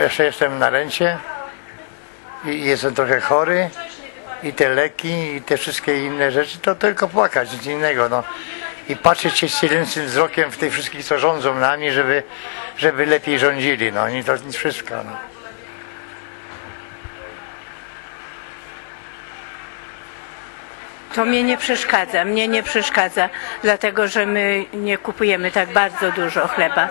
Jeszcze jestem na rencie i jestem trochę chory i te leki i te wszystkie inne rzeczy, to tylko płakać, nic innego. No. I patrzeć się silniejszym wzrokiem w tych wszystkich, co rządzą nami, żeby, żeby lepiej rządzili. No i to nic wszystko. No. To mnie nie przeszkadza, mnie nie przeszkadza, dlatego że my nie kupujemy tak bardzo dużo chleba.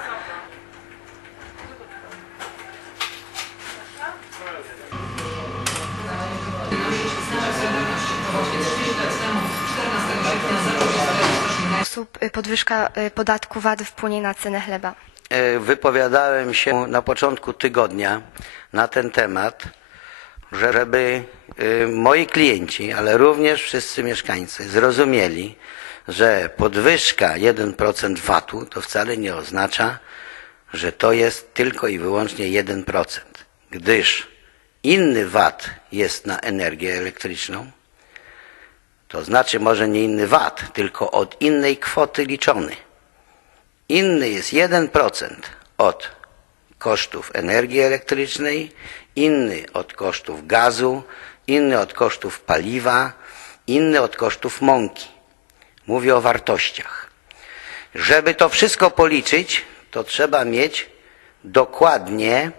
sposób y, podwyżka y, podatku VAT wpłynie na cenę chleba? E, Wypowiadałem się na początku tygodnia na ten temat, żeby e, moi klienci, ale również wszyscy mieszkańcy zrozumieli, że podwyżka 1% VAT-u to wcale nie oznacza, że to jest tylko i wyłącznie 1%, gdyż inny VAT jest na energię elektryczną, to znaczy może nie inny VAT, tylko od innej kwoty liczony. Inny jest 1% od kosztów energii elektrycznej, inny od kosztów gazu, inny od kosztów paliwa, inny od kosztów mąki. Mówię o wartościach. Żeby to wszystko policzyć, to trzeba mieć dokładnie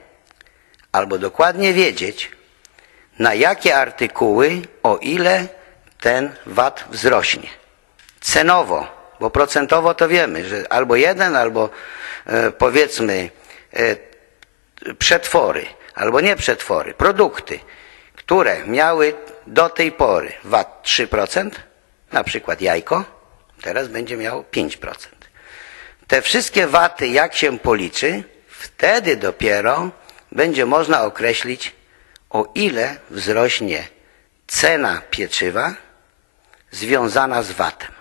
albo dokładnie wiedzieć, na jakie artykuły, o ile ten VAT wzrośnie. Cenowo, bo procentowo to wiemy, że albo jeden, albo e, powiedzmy e, przetwory, albo nie przetwory, produkty, które miały do tej pory VAT 3%, na przykład jajko, teraz będzie miało 5%. Te wszystkie waty, jak się policzy, wtedy dopiero będzie można określić, o ile wzrośnie cena pieczywa związana z VAT-em.